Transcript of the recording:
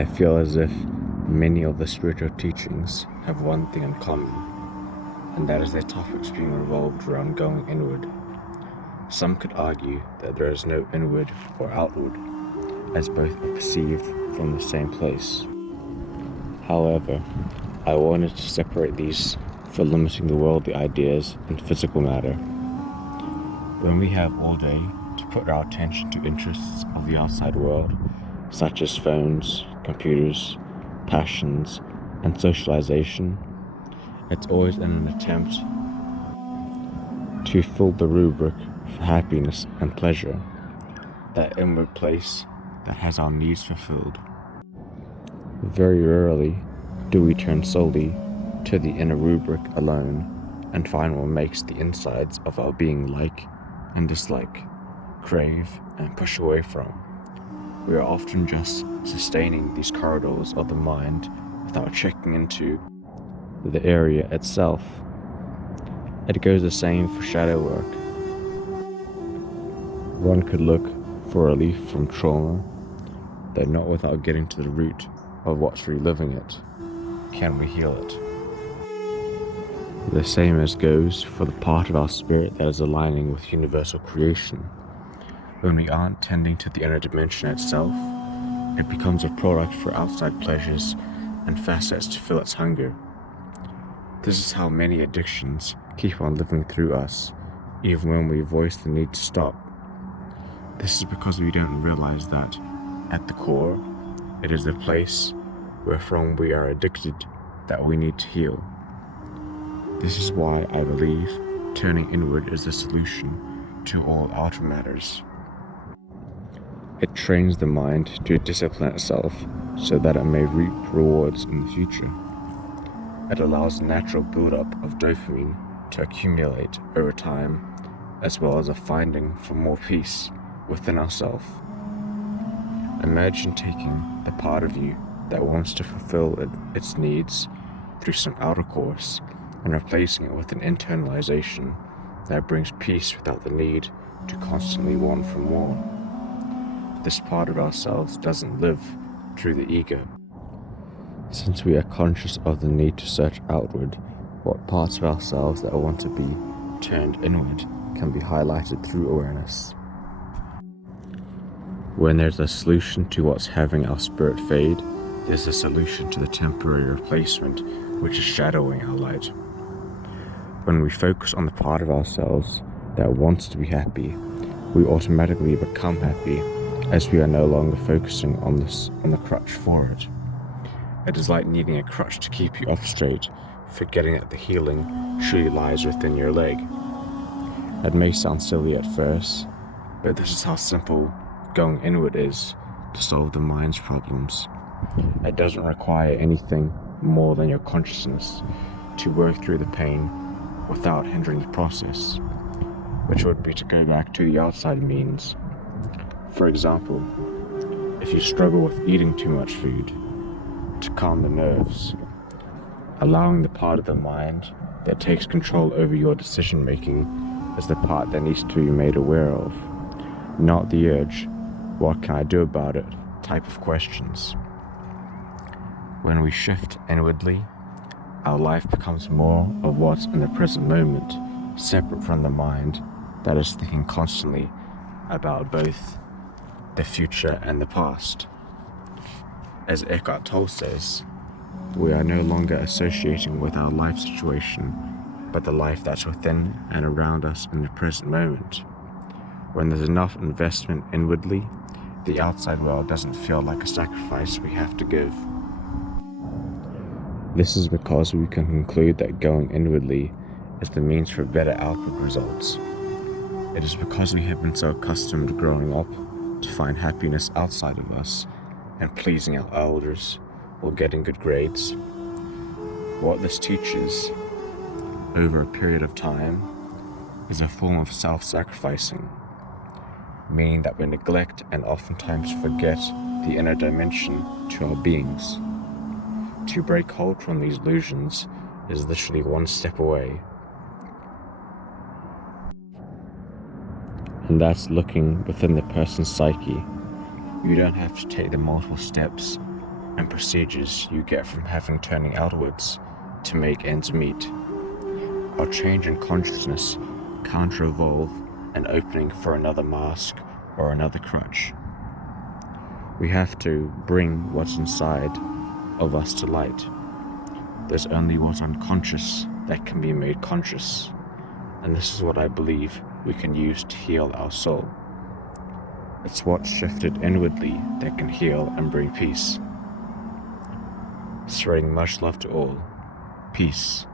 I feel as if many of the spiritual teachings have one thing in common, and that is their topics being revolved around going inward. Some could argue that there is no inward or outward, as both are perceived from the same place. However, I wanted to separate these for limiting the worldly ideas and physical matter. When we have all day to put our attention to interests of the outside world, such as phones, computers, passions, and socialization, it's always in an attempt to fill the rubric for happiness and pleasure, that inward place that has our needs fulfilled. Very rarely do we turn solely to the inner rubric alone and find what makes the insides of our being like and dislike, crave, and push away from. We are often just sustaining these corridors of the mind without checking into the area itself. It goes the same for shadow work. One could look for relief from trauma, though not without getting to the root of what's reliving it. Can we heal it? The same as goes for the part of our spirit that is aligning with universal creation. When we aren't tending to the inner dimension itself, it becomes a product for outside pleasures and facets to fill its hunger. This is how many addictions keep on living through us, even when we voice the need to stop. This is because we don't realize that, at the core, it is the place wherefrom we are addicted that we need to heal. This is why I believe turning inward is the solution to all outer matters. It trains the mind to discipline itself so that it may reap rewards in the future. It allows natural buildup of dopamine to accumulate over time, as well as a finding for more peace within ourselves. Imagine taking the part of you that wants to fulfill its needs through some outer course and replacing it with an internalization that brings peace without the need to constantly want for more. This part of ourselves doesn't live through the ego. Since we are conscious of the need to search outward, what parts of ourselves that want to be turned inward can be highlighted through awareness. When there's a solution to what's having our spirit fade, there's a solution to the temporary replacement which is shadowing our light. When we focus on the part of ourselves that wants to be happy, we automatically become happy, as we are no longer focusing on the crutch for it. It is like needing a crutch to keep you off straight, forgetting that the healing truly lies within your leg. It may sound silly at first, but this is how simple going inward is to solve the mind's problems. It doesn't require anything more than your consciousness to work through the pain without hindering the process, which would be to go back to the outside means. For example, if you struggle with eating too much food, to calm the nerves, allowing the part of the mind that takes control over your decision making is the part that needs to be made aware of, not the urge, what can I do about it, type of questions. When we shift inwardly, our life becomes more of what's in the present moment, separate from the mind that is thinking constantly about both the future and the past. As Eckhart Tolle says, we are no longer associating with our life situation, but the life that's within and around us in the present moment. When there's enough investment inwardly, the outside world doesn't feel like a sacrifice we have to give. This is because we can conclude that going inwardly is the means for better outward results. It is because we have been so accustomed growing up to find happiness outside of us and pleasing our elders or getting good grades. What this teaches over a period of time is a form of self-sacrificing, meaning that we neglect and oftentimes forget the inner dimension to our beings. To break hold from these illusions is literally one step away. And that's looking within the person's psyche. You don't have to take the multiple steps and procedures you get from having turning outwards to make ends meet. Our change in consciousness can't revolve an opening for another mask or another crutch. We have to bring what's inside of us to light. There's only what's unconscious that can be made conscious, and this is what I believe we can use to heal our soul. It's what's shifted inwardly that can heal and bring peace. Spreading much love to all. Peace.